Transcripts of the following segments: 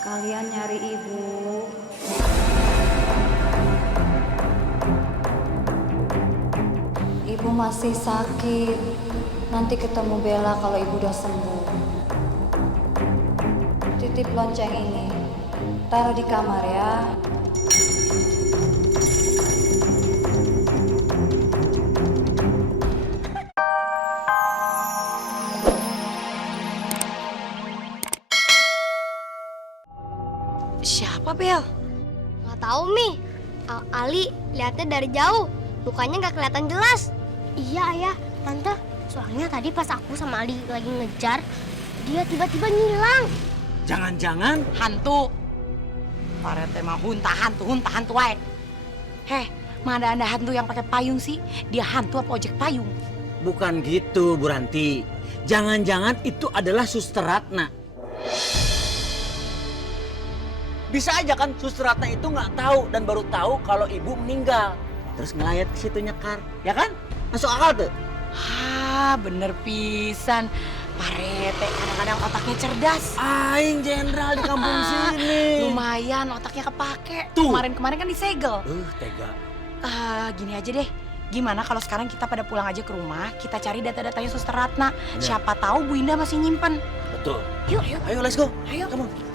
Kalian nyari ibu. Ibu masih sakit. Nanti ketemu Bella kalau ibu udah sembuh. Titip lonceng ini. Taruh di kamar ya. Siapa, Bel? Nggak tahu, Mi. Ali lihatnya dari jauh. Mukanya nggak kelihatan jelas. Iya, Ayah. Tante, soalnya tadi pas aku sama Ali lagi ngejar, dia tiba-tiba ngilang. Jangan-jangan hantu. Parete mah hantu wae. Heh, mana ada hantu yang pakai payung sih? Dia hantu apa ojek payung? Bukan gitu, Bu Ranti. Jangan-jangan itu adalah Suster Ratna. Bisa aja kan Suster Ratna itu nggak tahu dan baru tahu kalau ibu meninggal. Terus ngelayat ke situ nyekar, ya kan? Masuk akal tuh. Hah, bener pisan. Parete kadang-kadang otaknya cerdas. Aing jenderal di kampung sini. Lumayan otaknya kepake. Tuh. Kemarin-kemarin kan disegel. Tega. Gini aja deh. Gimana kalau sekarang kita pada pulang aja ke rumah, kita cari data-datanya Suster Ratna. Bener. Siapa tahu Bu Indah masih nyimpen. Betul. Yuk. Ayo let's go. Ayo. Come on.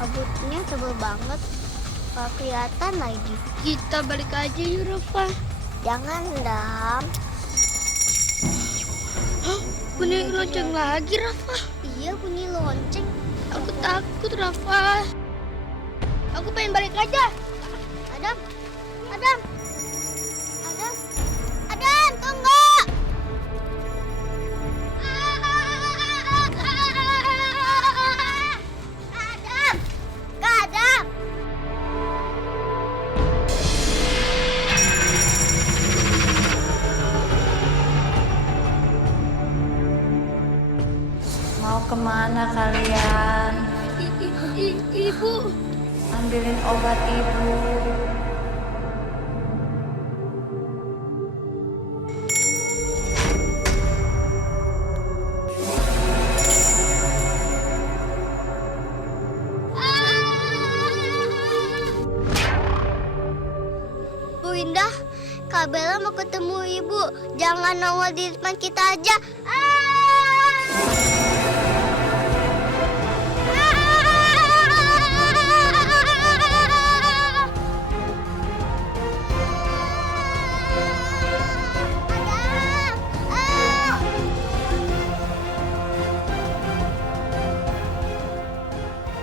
Kabutnya tebal banget. Gak kelihatan lagi. Kita balik aja yuk, Rafa. Jangan, Dam. Hah? Bunyi lonceng lagi, Rafa. Iya, bunyi lonceng. Aku takut, Rafa. Aku pengen balik aja. Adam. Adam. Adam. Adam, tunggu. Adam. Kak Adam. Mau kemana kalian? Ibu. Ambilin obat ibu. Bu Indah, Kak Bella mau ketemu ibu. Jangan nongol di depan kita aja.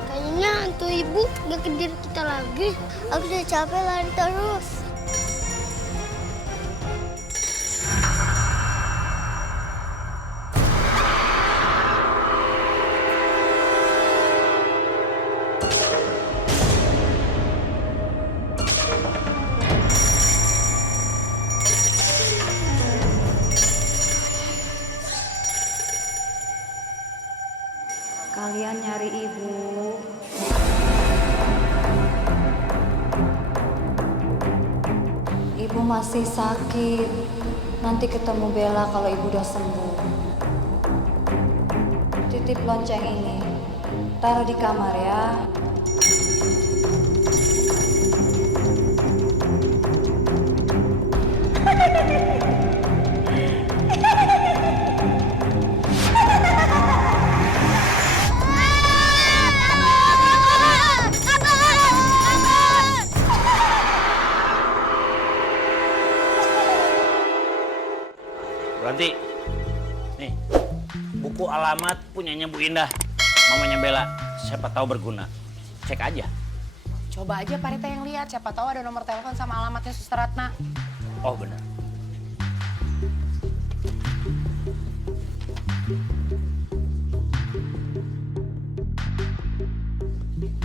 Kayaknya hantu ibu gak kejar kita lagi. Aku udah capek lari terus. Kalian nyari ibu. Ibu masih sakit. Nanti ketemu Bella kalau ibu udah sembuh. Titip lonceng ini. Taruh di kamar ya. Mati. Nih, buku alamat punyanya Bu Indah, mamanya Bella. Siapa tahu berguna. Cek aja. Coba aja Pak Rete yang lihat, siapa tahu ada nomor telepon sama alamatnya Suster Ratna. Oh benar.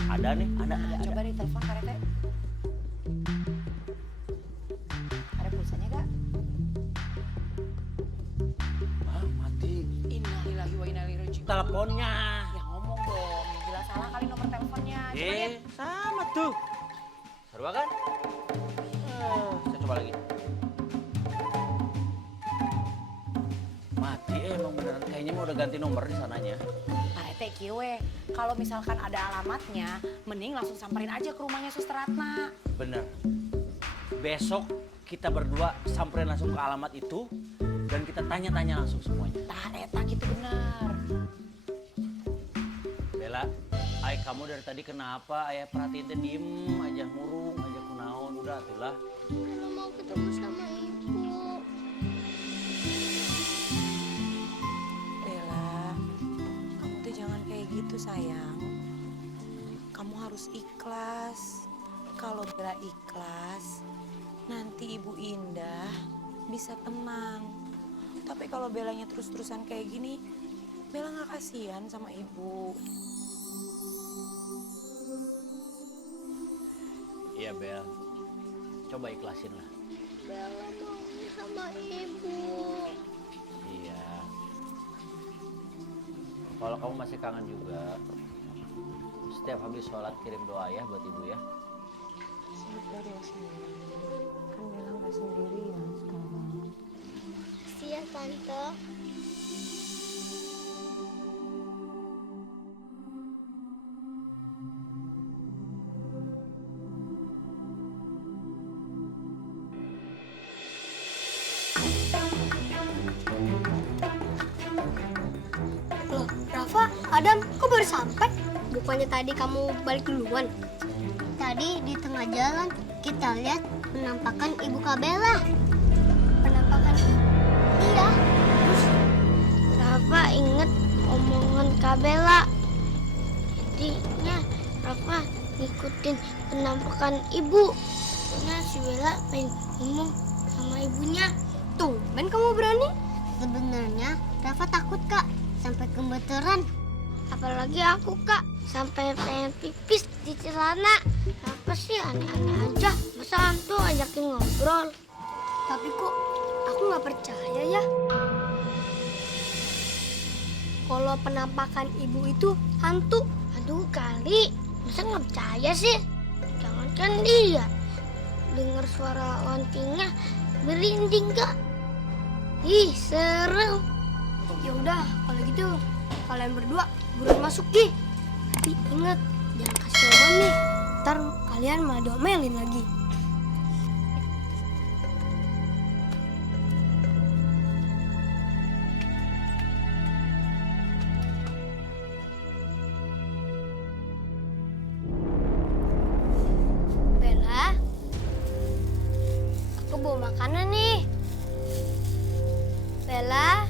Ada nih, ada. Coba deh telepon Pak Rete. Ada pulsanya gak? Ah, mati. Innalillahi wa inna ilaihi raji'un. Teleponnya. Ya ngomong dong, yang jelas salah kali nomor teleponnya. Coba lihat. Sama tuh. Seru kan? Saya coba lagi. Mati emang beneran. Kayaknya mau udah ganti nomor di sananya. Pak Rete kieu, kalau misalkan ada alamatnya, mending langsung samperin aja ke rumahnya Suster Ratna. Bener. Besok kita berdua samperin langsung ke alamat itu dan kita tanya-tanya langsung semuanya. Tah eta gitu bener. Bella, ay kamu dari tadi kenapa? Ayah perhatiin teh diem aja murung aja kunaon udah atulah. Bella mau ketemu sama ibu. Bella, kamu tuh jangan kayak gitu sayang. Kamu harus ikhlas. Kalau Bella ikhlas, nanti Ibu Indah bisa tenang. Tapi kalau Bellanya terus-terusan kayak gini, Bella nggak kasihan sama Ibu. Iya Bel, coba ikhlasin lah. Bella mau sama ibu. Iya. Kalau kamu masih kangen juga, setiap habis sholat kirim doa ya buat ibu ya. Sabar ya sayang. Kan Bella nggak sendirian sekarang. Iya tante. Loh, Rafa, Adam, kok baru sampai? Bukannya tadi kamu balik duluan? Tadi di tengah jalan kita lihat penampakan Ibu Kabela. Penampakan? Iya. Terus Rafa inget omongan Kabela. Jadinya Rafa ngikutin penampakan ibu. Nah, si Bella pengen ngomong sama ibunya. Tuh, ben kamu berani? Sebenarnya Rafa takut, Kak, sampai gemeteran. Apalagi aku, Kak, sampai pengen pipis di celana. Apa sih aneh-aneh aja? Masa hantu ajakin ngobrol? Tapi kok aku nggak percaya ya. Kalau penampakan ibu itu hantu. Aduh kali, masa nggak percaya sih? Jangankan dia, dengar suara ontingnya merinding gak? Ih, serem. Ya udah, kalau gitu kalian berdua buruan masuk Gi. Tapi ingat, jangan kasih tau Mami. Ntar kalian malah diomelin lagi. Bella, aku bawa makanan nih. Bella,